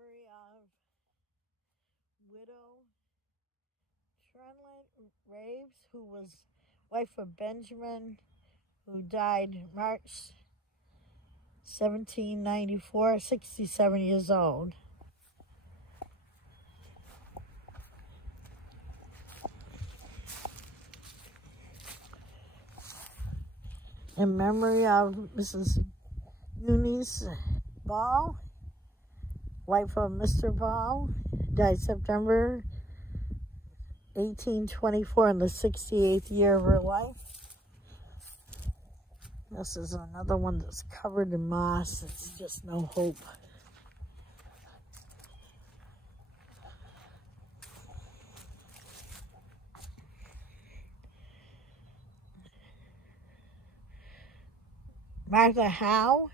memory of widow Trunlet Raves, who was wife of Benjamin, who died March 1794, 67 years old. In memory of Mrs. Eunice Ball, wife of Mr. Ball, died September 1824 in the 68th year of her life. This is another one that's covered in moss. It's just no hope. Martha Howe.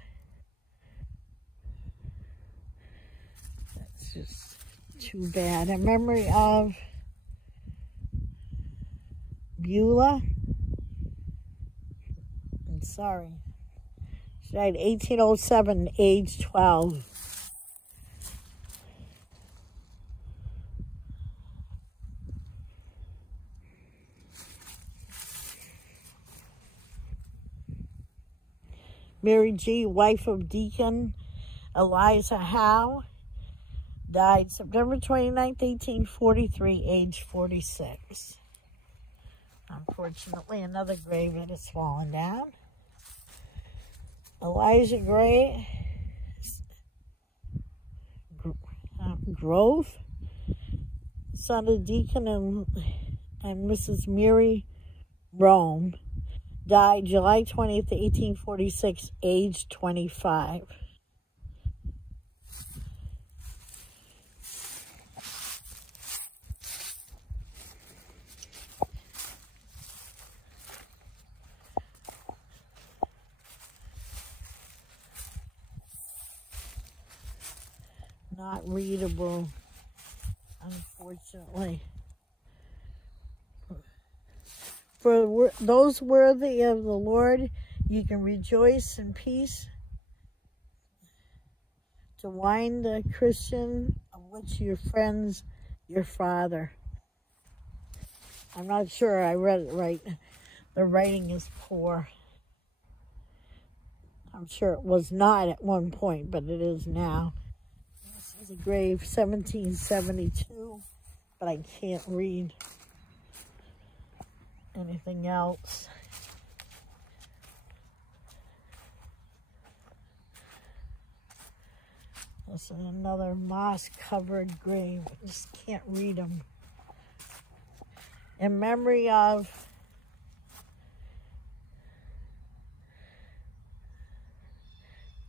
That's just too bad. In memory of Beulah. I'm sorry. She died 1807, age 12. Mary G., wife of Deacon Eliza Howe, died September 29th, 1843, age 46. Unfortunately, another grave that has fallen down. Elijah Gray Grove, son of Deacon and Mrs. Mary Rome, died July 20th, 1846, age 25. Not readable, unfortunately. For those worthy of the Lord, you can rejoice in peace. To wind the Christian, of which your friends, your father. I'm not sure I read it right. The writing is poor. I'm sure it was not at one point, but it is now. This is a grave, 1772, but I can't read anything else. This is another moss-covered grave. I just can't read them. In memory of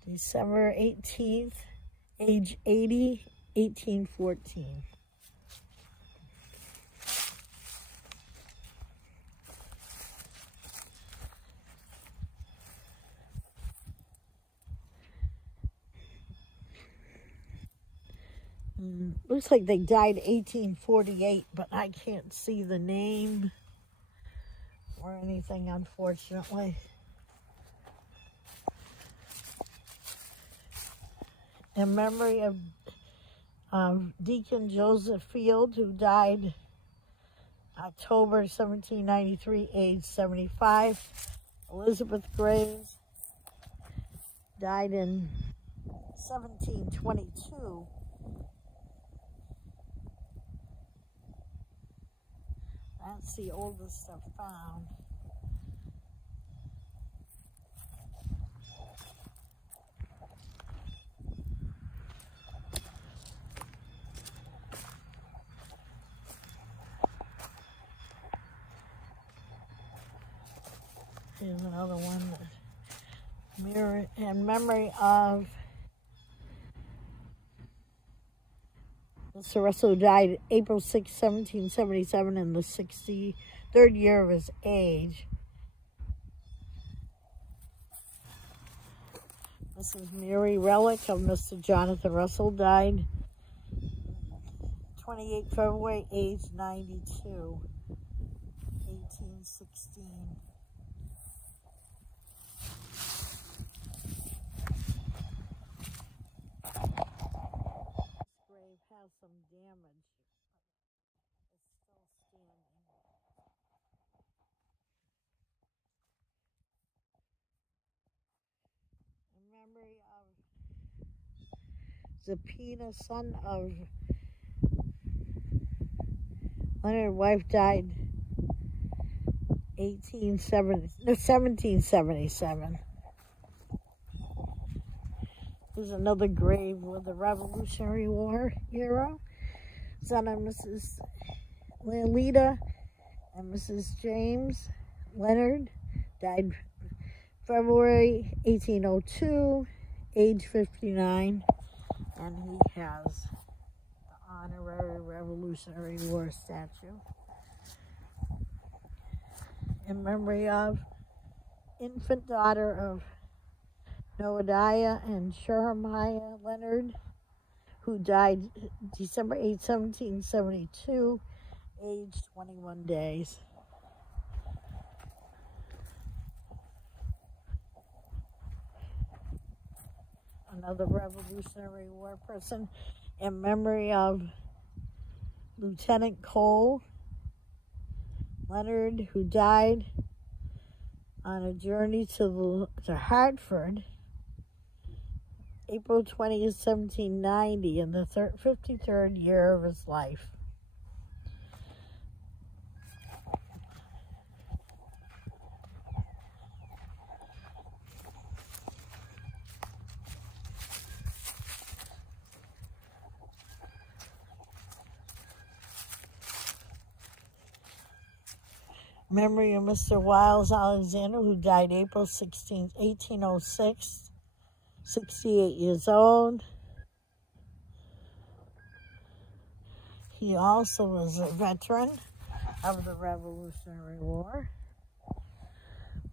December 18th, age 80, 1814. Looks like they died 1848, but I can't see the name or anything, unfortunately. In memory of Deacon Joseph Field, who died October 1793, age 75. Elizabeth Graves died in 1722. That's the oldest I've found. Here's another one. In memory of Mr. Russell, died April 6, 1777, in the 63rd year of his age. This is Mary Relic of Mr. Jonathan Russell, died 28 February, age 92, 1816. some damage. It's still standing. In memory of Zapina, son of Leonard, wife died 1777. There's another grave with the Revolutionary War hero. Son of Mrs. Lolita and Mrs. James Leonard, died February 1802, age 59, and he has the honorary Revolutionary War statue. In memory of infant daughter of Noadiah and Jeremiah Leonard, who died December 8, 1772, age 21 days. Another Revolutionary War person, in memory of Lieutenant Cole Leonard, who died on a journey to Hartford, April 20th, 1790, in the 53rd year of his life. Memory of Mr. Wiles Alexander, who died April 16, 1806, 68 years old. He also was a veteran of the Revolutionary War.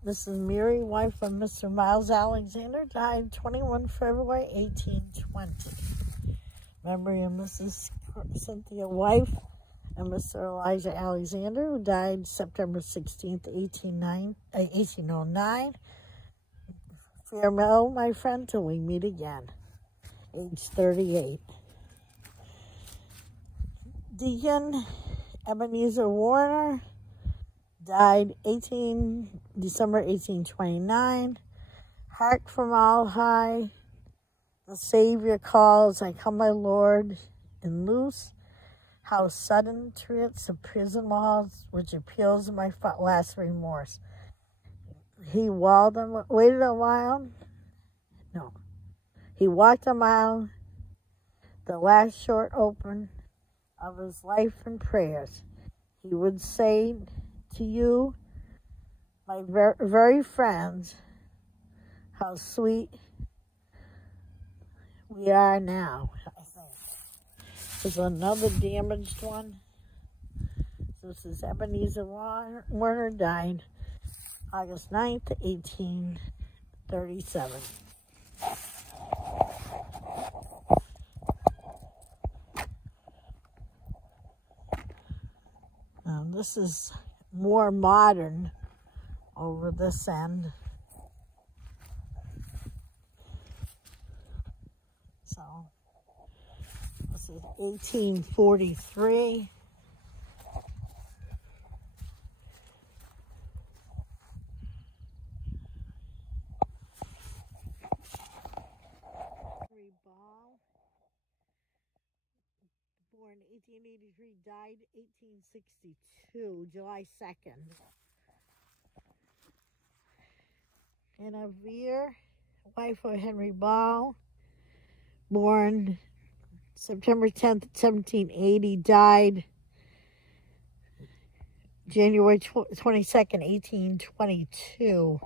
Mrs. Mary, wife of Mr. Miles Alexander, died 21 February 1820. Memory of Mrs. Cynthia, wife of Mr. Elijah Alexander, who died September 16th, 1809. Farewell, my friend, till we meet again. Age 38. Deacon Ebenezer Warner, died December 1829. Hark from all high, the Savior calls, I come, my Lord, and loose. How sudden treats of prison walls, which appeals to my last remorse. He waited a while. No. He walked a mile, the last short open of his life and prayers. He would say to you, my very friends, how sweet we are now, I think. There's another damaged one. This is Ebenezer Warner, died August 9th, 1837. Now this is more modern over this end. So this is 1843. Born 1883, died 1862, July 2nd. Anna Veer, wife of Henry Ball, born September 10th, 1780, died January 22nd, 1822.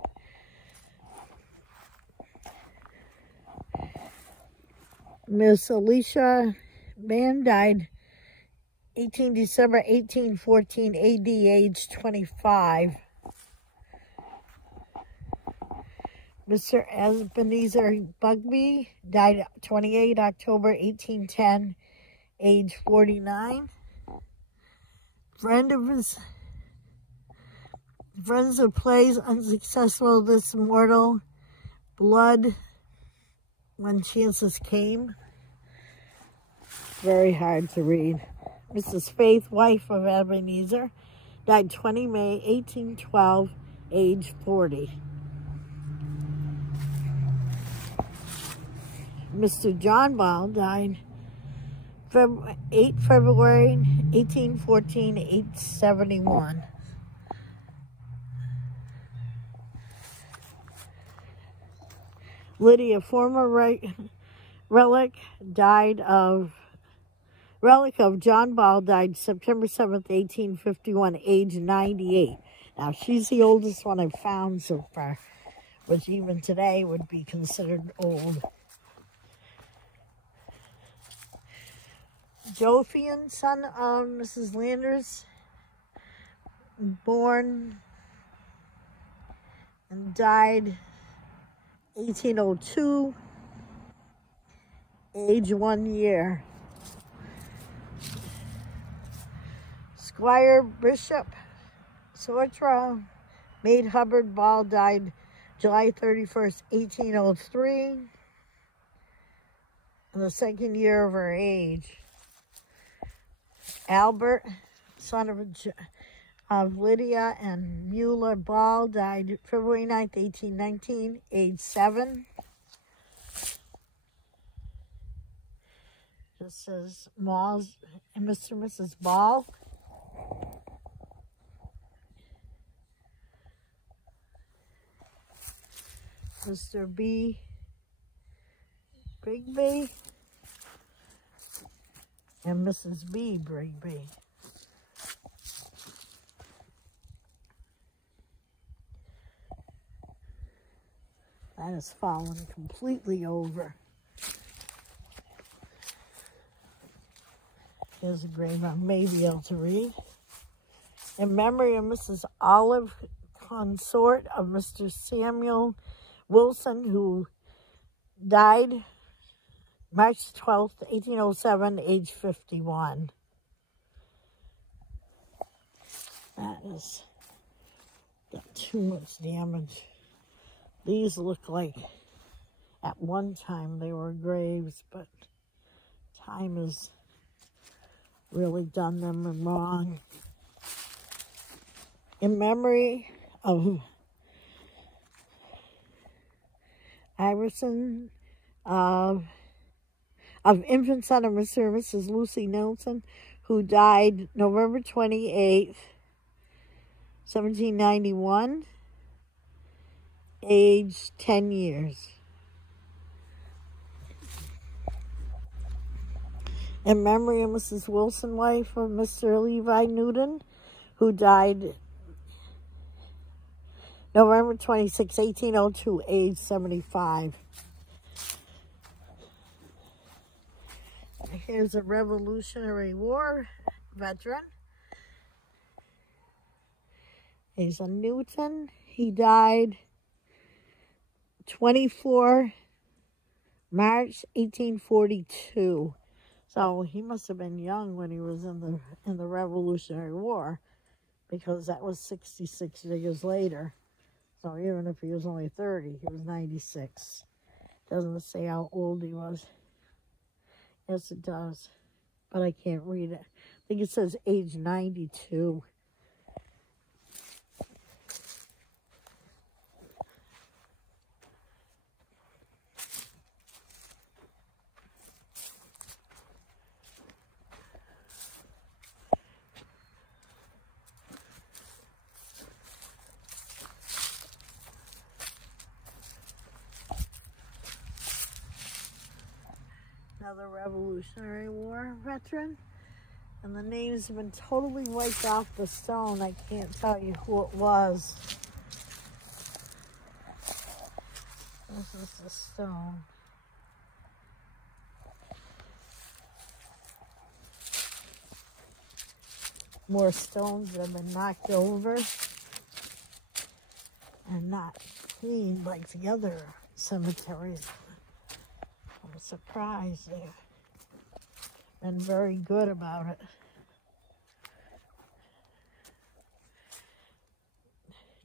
Miss Alicia Mann, died December 1814, AD, age 25. Mr. Ebenezer Bugby, died 28 October 1810, age 49. Friends of plays unsuccessful this mortal blood when chances came. very hard to read. Mrs. Faith, wife of Ebenezer, died 20 May 1812, age 40. Mr. John Ball died 8 February 1814, age 71. Lydia, former relic of John Ball, died September 7th, 1851, age 98. Now, she's the oldest one I've found so far, which even today would be considered old. Jophian, son of Mrs. Landers, born and died 1802, age 1 year. Squire Bishop Sortra, Maid Hubbard Ball, died July 31st, 1803, in the 2nd year of her age. Albert, son of Lydia and Mueller Ball, died February 9th, 1819, age 7. This is Mrs. and Mrs. Ball. Mr. B. Brigby and Mrs. B. Brigby. That has fallen completely over. Here's a grave I may be able to read. In memory of Mrs. Olive, consort of Mr. Samuel Wilson, who died March 12th, 1807, age 51. That has got too much damage. These look like at one time they were graves, but time has really done them wrong. In memory of Iverson, of infant son of Mr. and Mrs. Lucy Nelson, who died November 28th, 1791, age 10 years. In memory of Mrs. Wilson, wife of Mr. Levi Newton, who died November 26, 1802, age 75. Here's a Revolutionary War veteran. He's a Newton. He died 24 March 1842. So he must have been young when he was in the Revolutionary War, because that was 66 years later. So even if he was only 30, he was 96. Doesn't say how old he was. Yes, it does, but I can't read it. I think it says age 92. Another Revolutionary War veteran, and the names have been totally wiped off the stone. I can't tell you who it was. This is the stone. More stones that have been knocked over and not cleaned like the other cemeteries. I'm surprised they've been very good about it.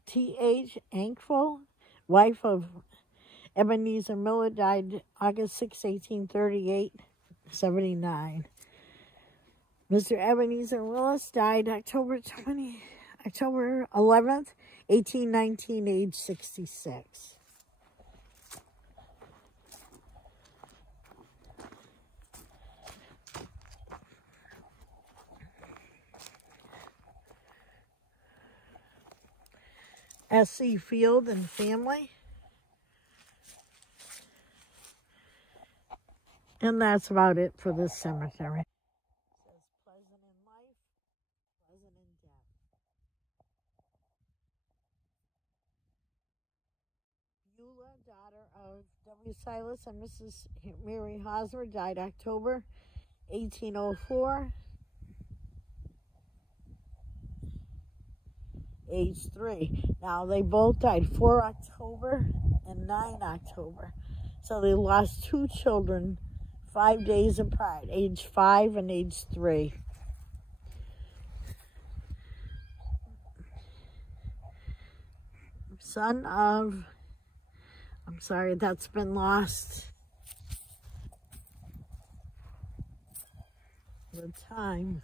T.H. Ankful, wife of Ebenezer Miller, died August 6, 1838, 79. Mr. Ebenezer Willis died October 11th, 1819, age 66. S.C. Field and family. And that's about it for this cemetery. It says pleasant in life, pleasant in death. Beulah, daughter of W. Silas and Mrs. Mary Hosmer, died October 1804, age 3. Now, they both died 4 October and 9 October. So they lost 2 children 5 days apart, age 5 and age 3. Son of, I'm sorry, that's been lost with time.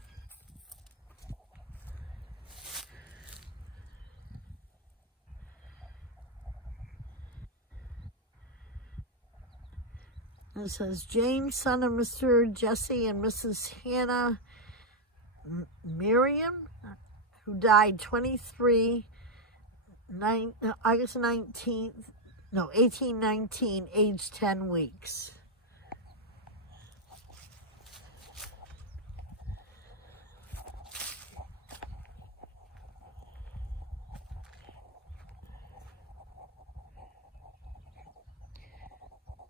It says, James, son of Mr. Jesse and Mrs. Hannah Miriam, who died August 19th, 1819, age 10 weeks.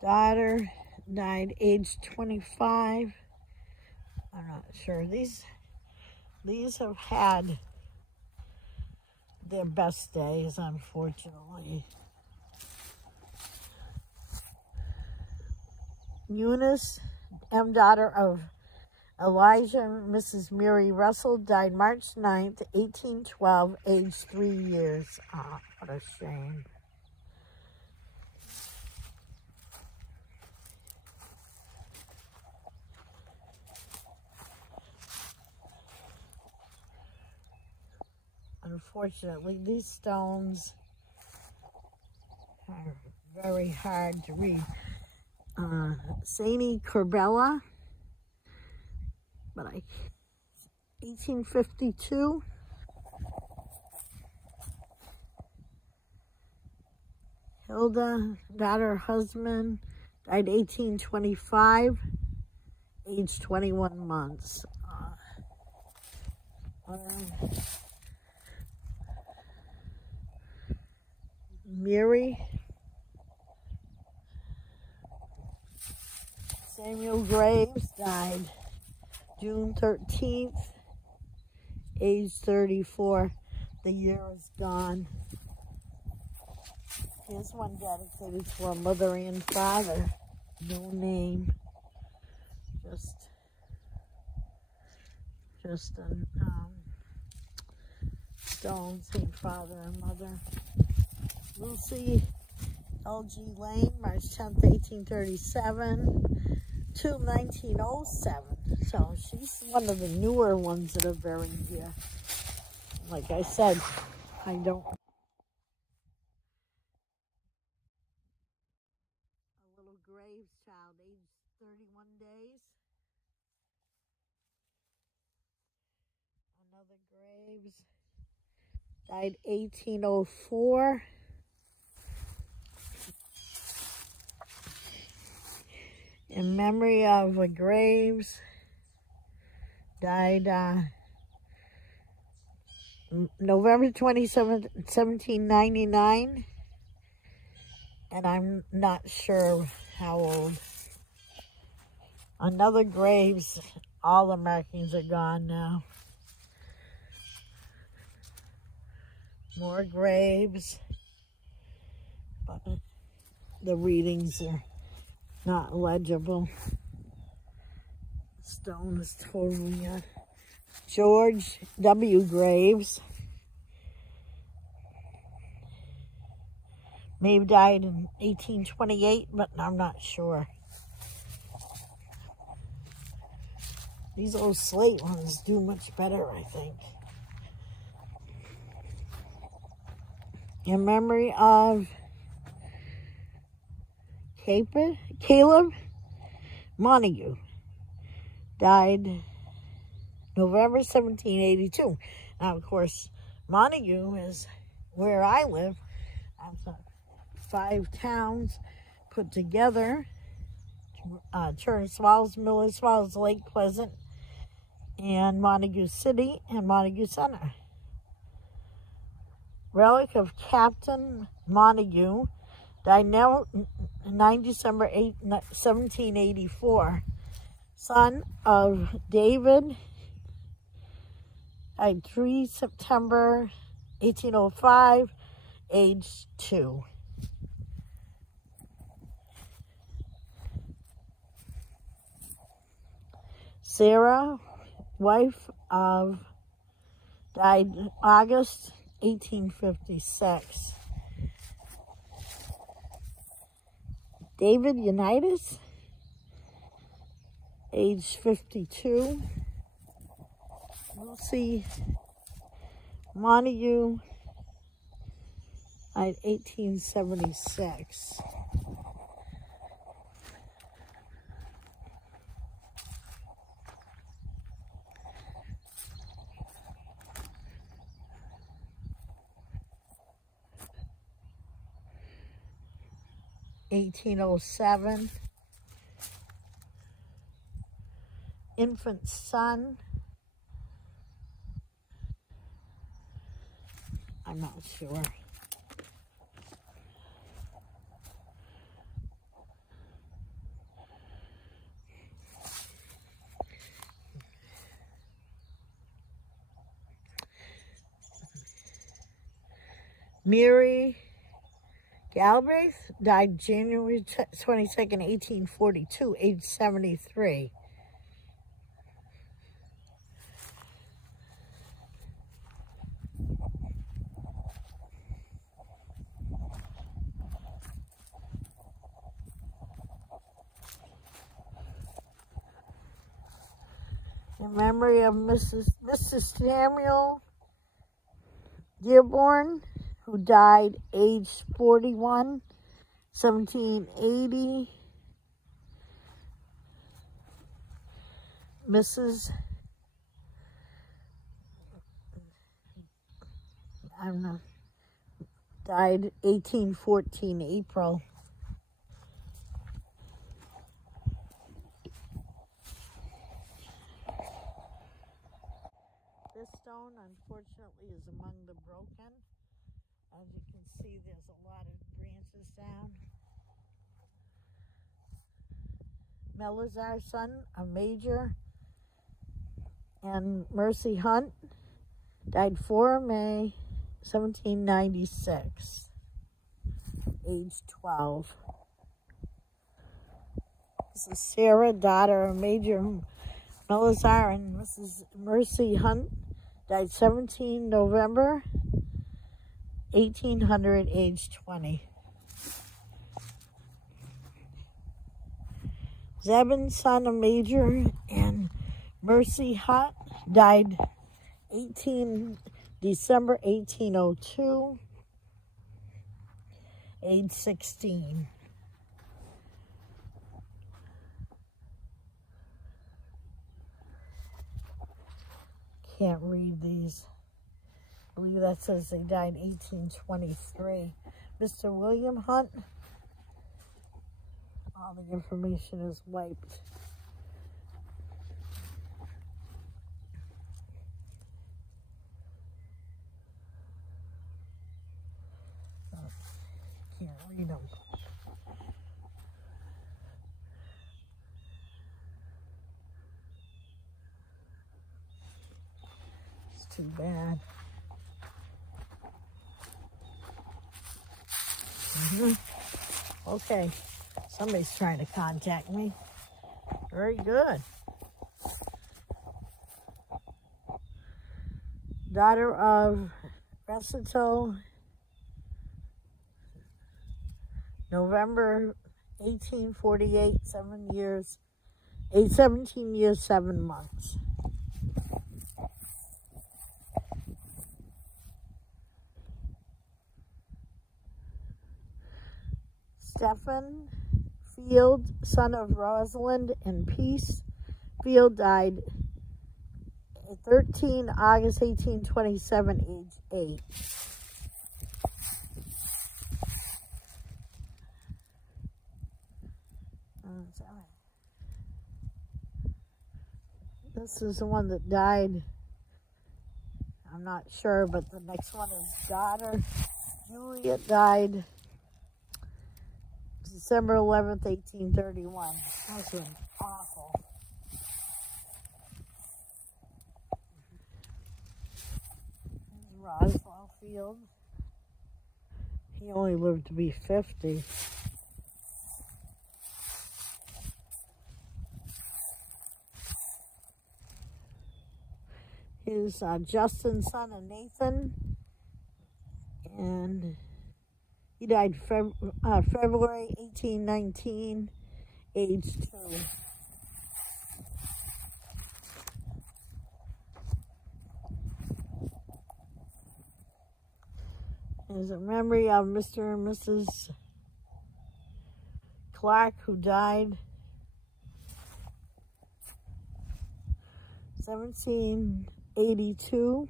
Daughter died age 25. I'm not sure. These have had their best days, unfortunately. Eunice, daughter of Elijah and Mrs. Mary Russell, died March 9th, 1812, age 3 years. Ah, what a shame. Unfortunately, these stones are very hard to read. Saini Corbella, but 1852. Hilda, daughter, husband, died 1825, age 21 months. Mary, Samuel Graves, died June 13th, age 34. The year is gone. Here's one dedicated to our mother and father. No name. Just a stone, Saint Father and Mother. Lucy L.G. Lane, March 10th, 1837 to 1907. So she's one of the newer ones that are buried here. Like I said, I don't. A little Graves child, age 31 days. Another Graves, died 1804. In memory of Graves, died November 27th, 1799, and I'm not sure how old. Another Graves, all the markings are gone now. More Graves, but the readings are not legible. Stone is totally George W. Graves. May have died in 1828, but I'm not sure. These old slate ones do much better, I think. In memory of Caleb Montague, died November 1782. Now, of course, Montague is where I live. I've 5 towns put together. Turner Swallows, Miller Swallows, Lake Pleasant, and Montague City and Montague Center. Relic of Captain Montague, died 9 December 1784. Son of David, died 3 September 1805, age 2. Sarah, wife of, died August 1856. David Unitas, age 52. Lucy Montague, died 1876. (1807), infant son, I'm not sure. Mary Galbraith, died January 22nd, 1842, age 73. In memory of Mrs. Samuel Dearborn, who died age 41, 1780. Mrs. I don't know, died 1814, April. This stone, unfortunately, is among the broken. As you can see, there's a lot of branches down. Melazar's son, a major, and Mercy Hunt, died 4 May 1796, age 12. This is Sarah, daughter of Major Melazar and Mrs. Mercy Hunt, died 17 November 1800, age 20. Zebin, son of Major and Mercy Hunt, died 18 December 1802, age 16. Can't read these. I believe that says they died 1823. Mr. William Hunt, all the information is wiped. Can't read them. It's too bad. Okay, somebody's trying to contact me. Very good. Daughter of Recito, November 1848, 7 years age 17 years, 7 months. Stephen Field, son of Rosalind and Peace Field, died 13 August 1827, age 8. This is the one that died. I'm not sure, but the next one is daughter. Juliet died December 11th, 1831. That was awful. Here's Roswell Field. He only lived to be 50. Here's Justin, son of Nathan, and he died February 1819, age 2. There's a memory of Mr. and Mrs. Clark, who died 1782.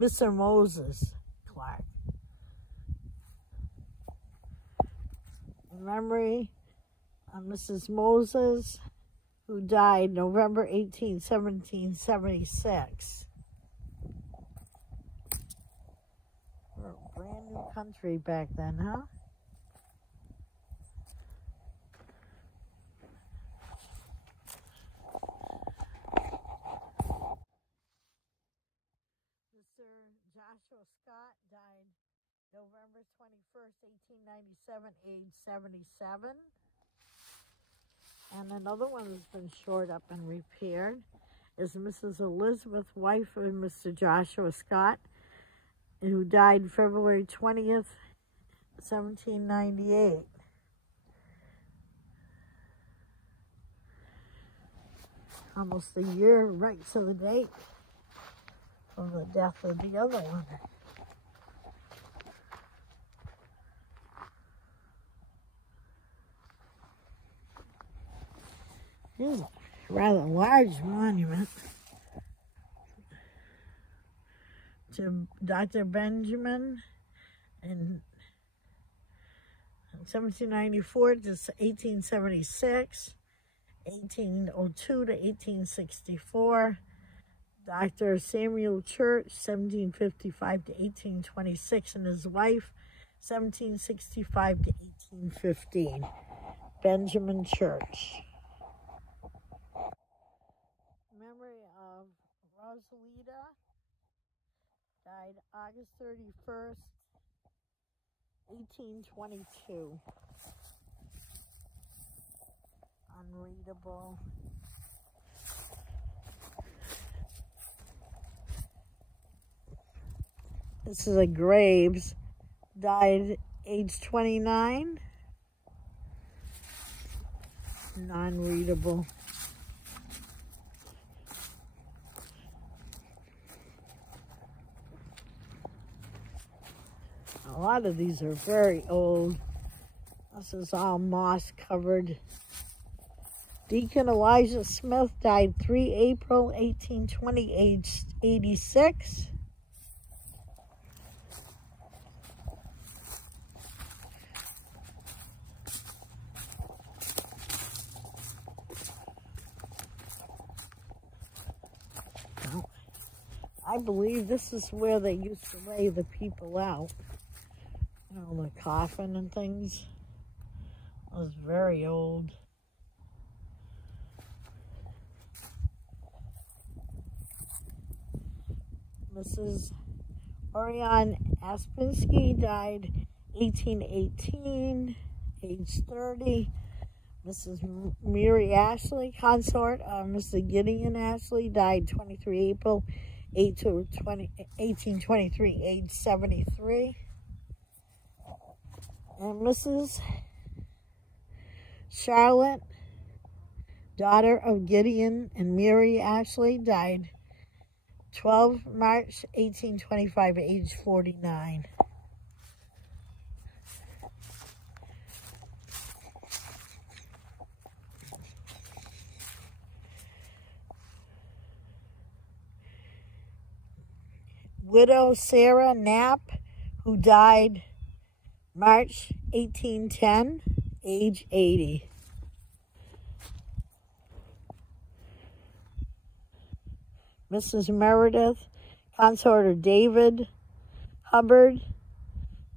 Mr. Moses Clark. In memory of Mrs. Moses, who died November 18, 1776. We're a brand new country back then, huh? Mr. Joshua Scott died November 21st, 1897, age 77. And another one that's been shored up and repaired is Mrs. Elizabeth, wife of Mr. Joshua Scott, who died February 20th, 1798. Almost a year right to the date from the death of the other one. Here's a rather large monument to Dr. Benjamin in 1794 to 1876, 1802 to 1864. Dr. Samuel Church, 1755 to 1826, and his wife, 1765 to 1815. Benjamin Church. Memory of Rosalita, died August 31st, 1822. Unreadable. This is a Graves, died age 29. Non-readable. A lot of these are very old. This is all moss covered. Deacon Elijah Smith died 3 April 1820, age 86. I believe this is where they used to lay the people out. You know, the coffin and things. It was very old. Mrs. Orion Aspinsky died 1818, age 30. Mrs. Mary Ashley, consort of Mr. Gideon Ashley, died 23 April 1823, age 73. And Mrs. Charlotte, daughter of Gideon and Mary Ashley, died 12 March 1825, age 49. Widow Sarah Knapp, who died March 1810, age 80. Mrs. Meredith, consort of David Hubbard,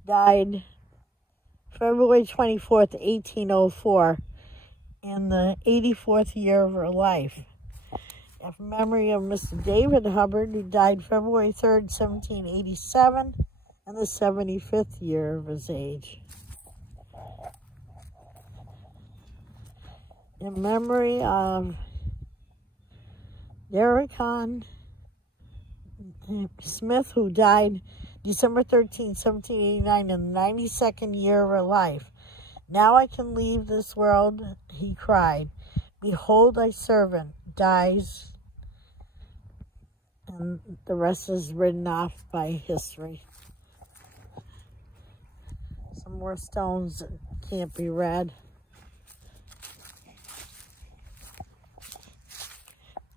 died February 24th, 1804, in the 84th year of her life. In memory of Mr. David Hubbard, who died February 3rd, 1787, in the 75th year of his age. In memory of Derrickon Smith, who died December 13, 1789, in the 92nd year of her life. Now I can leave this world, he cried. Behold, thy servant dies. And the rest is written off by history. Some more stones that can't be read.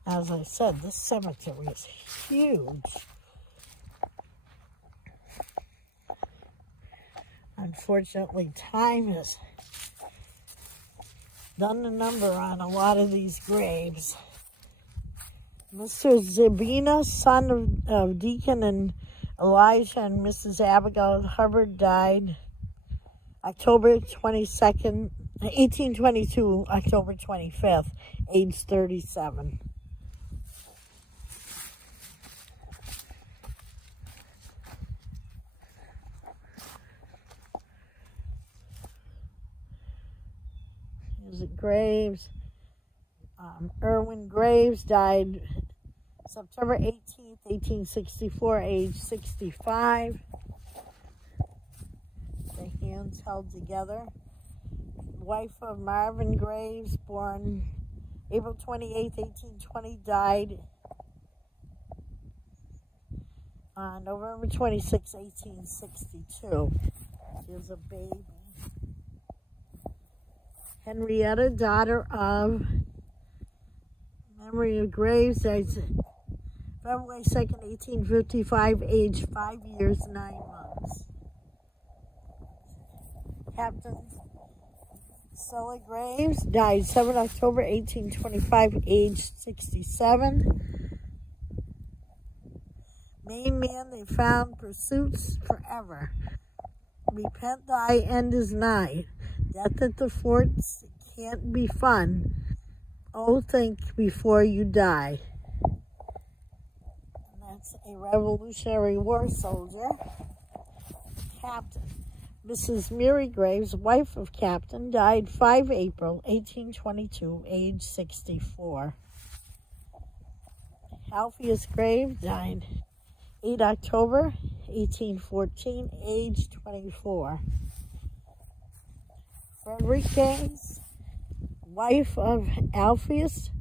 As I said, this cemetery is huge. Unfortunately, time has done the number on a lot of these graves. Mr. Zabina, son of Deacon and Elijah and Mrs. Abigail Hubbard, died October 22nd, 1822, October 25th, age 37. Here's the graves. Irwin Graves died September 18th, 1864, age 65. The hands held together. Wife of Marvin Graves, born April 28th, 1820, died on November 26, 1862. Here's a baby. Henrietta, daughter of Memory of Graves, died February 2nd, 1855, age 5 years, 9 months. Captain Stella Graves, died 7 October, 1825, age 67. Main man they found, pursuits forever. Repent, thy end is nigh. Death at the forts can't be fun. Oh, think before you die. And that's a Revolutionary War soldier. Captain. Mrs. Mary Graves, wife of Captain, died 5 April, 1822, age 64. Alpheus Graves died 8 October, 1814, age 24. Frederickes, wife of Alpheus,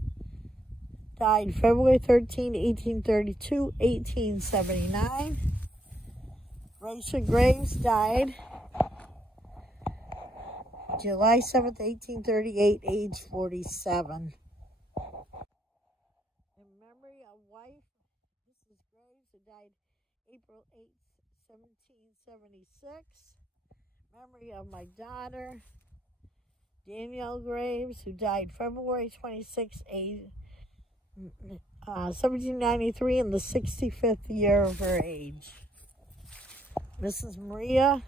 died February 13, 1832, 1879. Rachel Graves died July 7th, 1838, age 47. In memory of wife Mrs. Graves, who died April 8th, 1776. Memory of my daughter Danielle Graves, who died February 26, 1793, in the 65th year of her age. Mrs. Maria,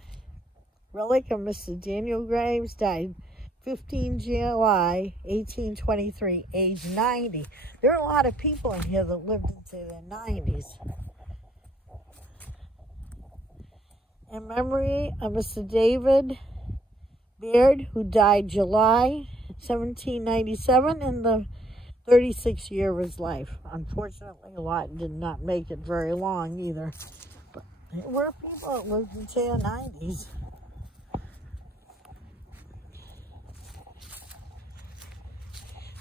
relic of Mr. Daniel Graves, died 15 July, 1823, age 90. There are a lot of people in here that lived into their 90s. In memory of Mr. David Baird, who died July 1797, in the 36 years of his life. Unfortunately, a lot did not make it very long either. But there were people that lived into the 90s.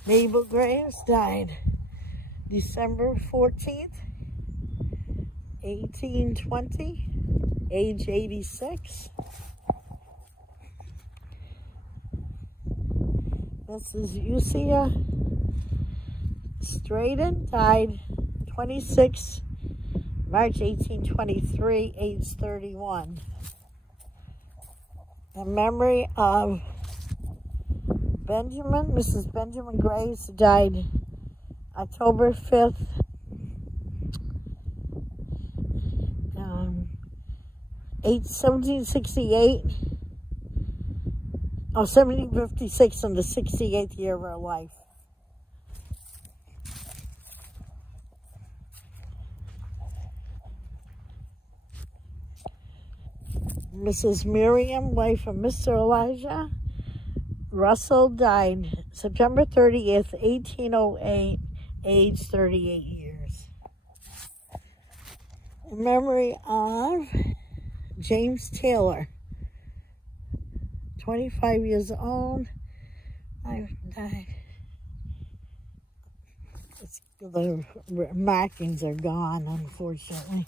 Mabel Graves died December 14th, 1820, age 86. Mrs. Usia Straden died 26 March 1823, age 31. In memory of Mrs. Benjamin Graves, died October 5th, 1768, 1756, on the 68th year of her life. Mrs. Miriam, wife of Mr. Elijah Russell, died September 30th, 1808, age 38 years. In memory of James Taylor, 25 years old. I died. The markings are gone, unfortunately.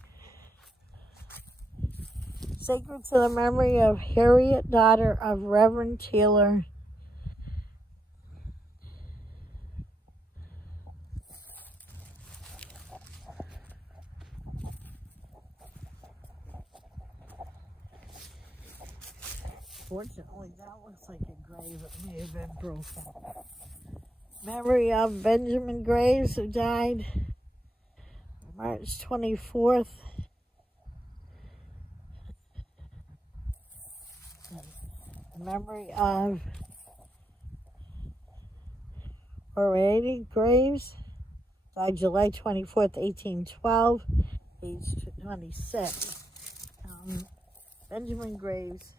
Sacred to the memory of Harriet, daughter of Reverend Taylor. Fortunately, that looks like a grave that may have been broken. Memory of Benjamin Graves, who died March 24th. Memory of Orady Graves, died July 24th, 1812, age 26. Benjamin Graves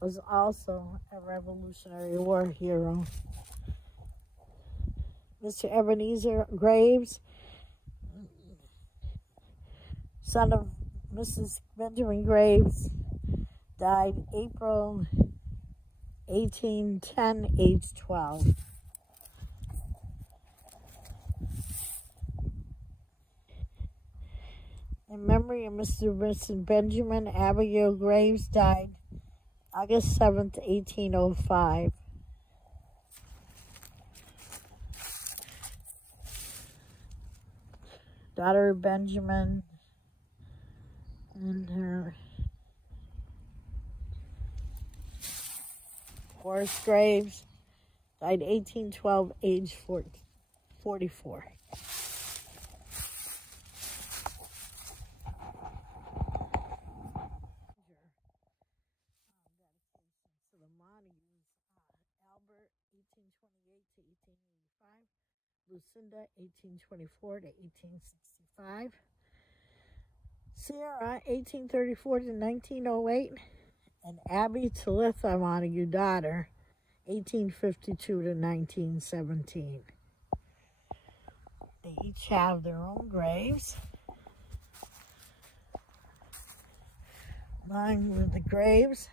was also a Revolutionary War hero. Mr. Ebenezer Graves, son of Mrs. Benjamin Graves, died April 1810, age 12. In memory of Mr. and Mrs. Benjamin Abigail Graves, died August 7th, 1805. Daughter of Benjamin and her Horace Graves, died 1812, age 44. Albert, 1828 to 1885. Lucinda, 1824 to 1865. Sierra, 1834 to 1908. And Abby Talitha Montague, daughter, 1852 to 1917. They each have their own graves. Mine were the Graves,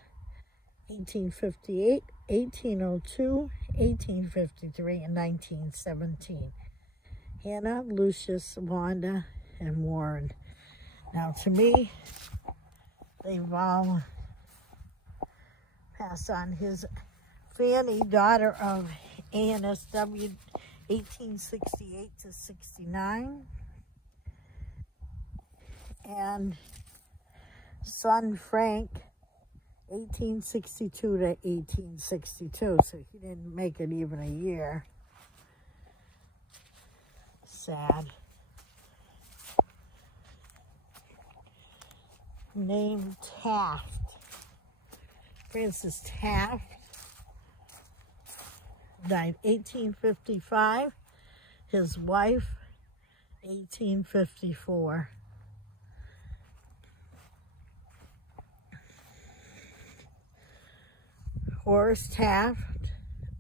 1858, 1802, 1853, and 1917. Hannah, Lucius, Wanda, and Warren. Now, to me, they've all passed on. His Fanny, daughter of ANSW, 1868 to 69. And son Frank, 1862 to 1862, so he didn't make it even a year. Sad. Named Taft. Francis Taft died 1855. His wife, 1854. Horace Taft,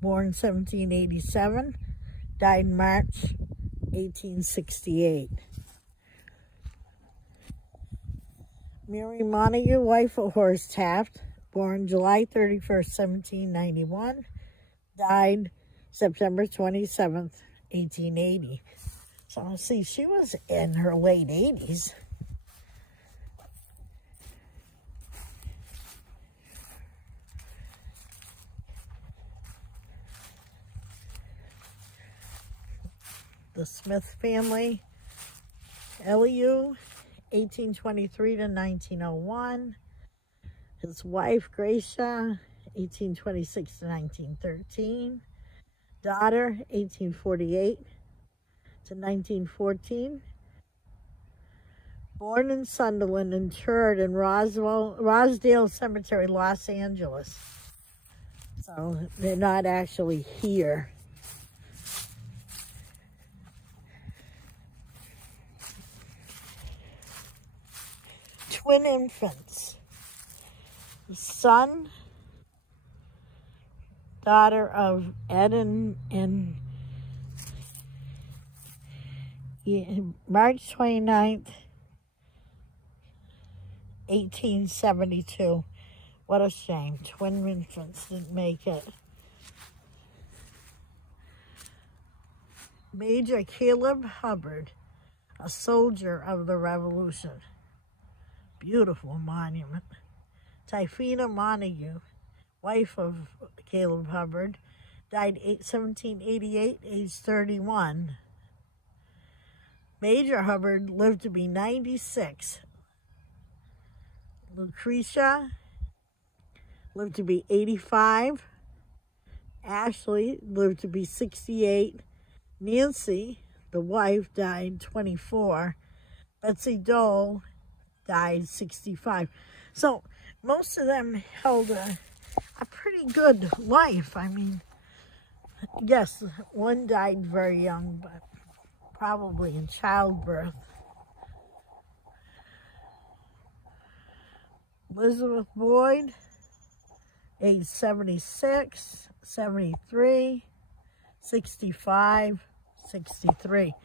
born 1787, died March 1868. Mary Montague, wife of Horace Taft, born July 31st, 1791, died September 27th, 1880. So let's see, she was in her late 80s. The Smith family, Elihu, 1823 to 1901. His wife, Gracia, 1826 to 1913. Daughter, 1848 to 1914. Born in Sunderland, interred in Rosdale Cemetery, Los Angeles. So they're not actually here. Twin infants. Son, daughter of Ed and March 29th, 1872. What a shame. Twin infants didn't make it. Major Caleb Hubbard, a soldier of the Revolution. Beautiful monument. Typhina Montague, wife of Caleb Hubbard, died 1788, age 31. Major Hubbard lived to be 96. Lucretia lived to be 85. Ashley lived to be 68. Nancy, the wife, died 24. Betsy Dole died 65. So most of them held a pretty good life. I mean, yes, one died very young, but probably in childbirth. Elizabeth Boyd, age 76, 73, 65, 63.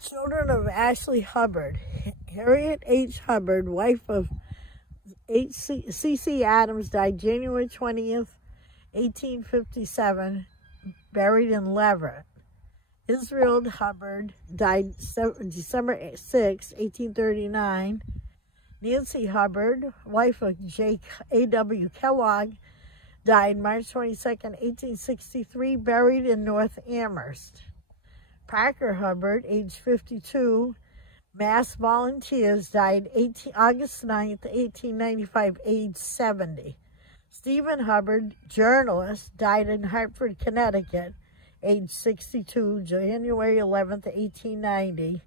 Children of Ashley Hubbard. Harriet H. Hubbard, wife of C.C. Adams, died January 20th, 1857, buried in Leverett. Israel Hubbard died December 6, 1839. Nancy Hubbard, wife of A.W. Kellogg, died March 22nd, 1863, buried in North Amherst. Parker Hubbard, age 52, Mass Volunteers, died August 9th, 1895, age 70. Stephen Hubbard, journalist, died in Hartford, Connecticut, age 62, January 11th, 1890.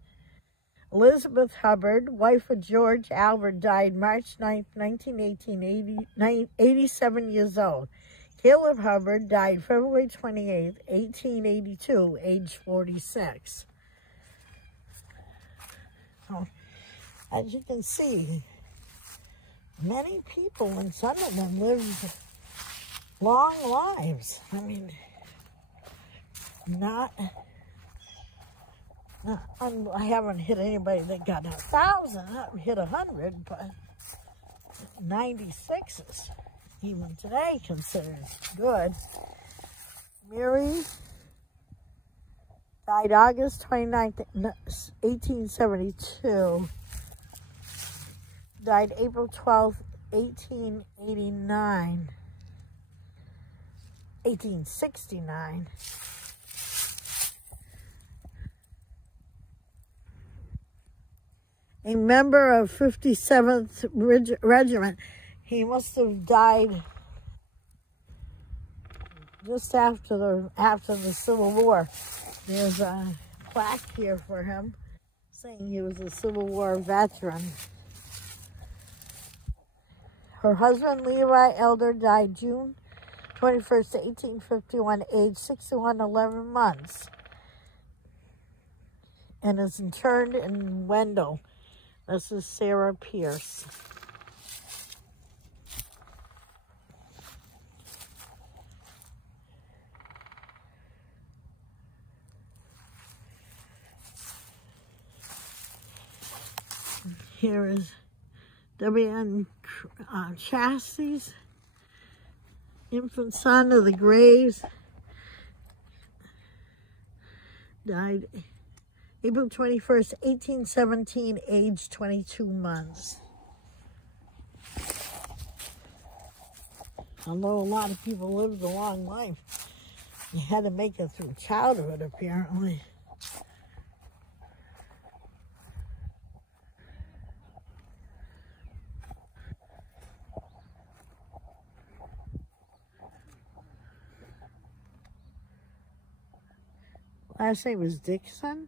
Elizabeth Hubbard, wife of George Albert, died March 9th, 1918, 87 years old. Caleb Hubbard died February 28th, 1882, age 46. So, as you can see, many people in Sunderland lived long lives. I mean, I haven't hit anybody that got 1,000. I've hit 100, but 96 is even today considered good. Mary died August 29th, 1872. Died April 12th, 1869. A member of 57th Regiment. He must have died just after the Civil War. There's a plaque here for him saying he was a Civil War veteran. Her husband, Levi Elder, died June 21st, 1851, age 61, 11 months, and is interred in Wendell. This is Sarah Pierce. Here is W.N. Chasty's infant son of the Graves. Died April 21st, 1817, age 22 months. Although a lot of people lived a long life, you had to make it through childhood, apparently. Last name was Dixon.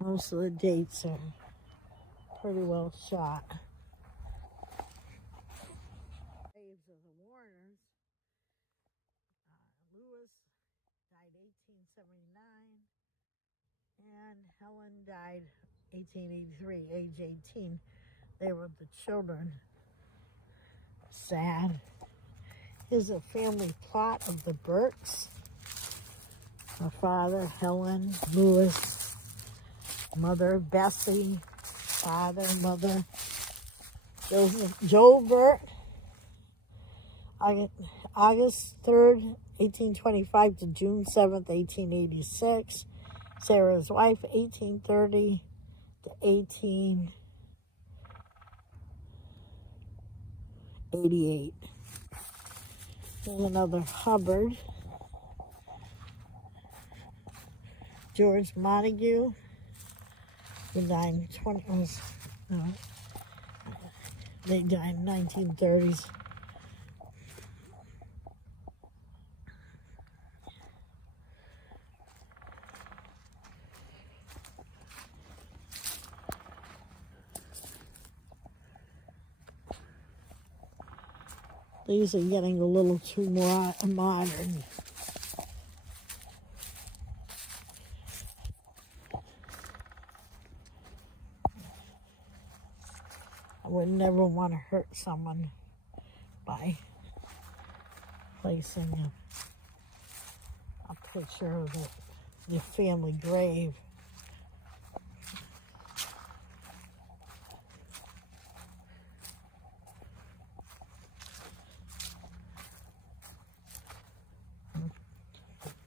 Most of the dates are pretty well shot. Graves of the Warners. Lewis died 1879, and Helen died 1883, age 18. They were the children. Sad. Here's a family plot of the Burkes. Her father, Helen, Lewis, mother, Bessie, father, mother, Joe Burke, August 3rd, 1825 to June 7th, 1886. Sarah's wife, 1830 to 1888. There's another Hubbard. George Montague, who died they died in 1930s. These are getting a little too modern. I would never want to hurt someone by placing a picture of the family grave.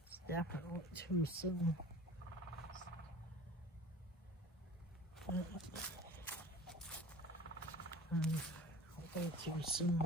It's definitely too soon. Way too soon.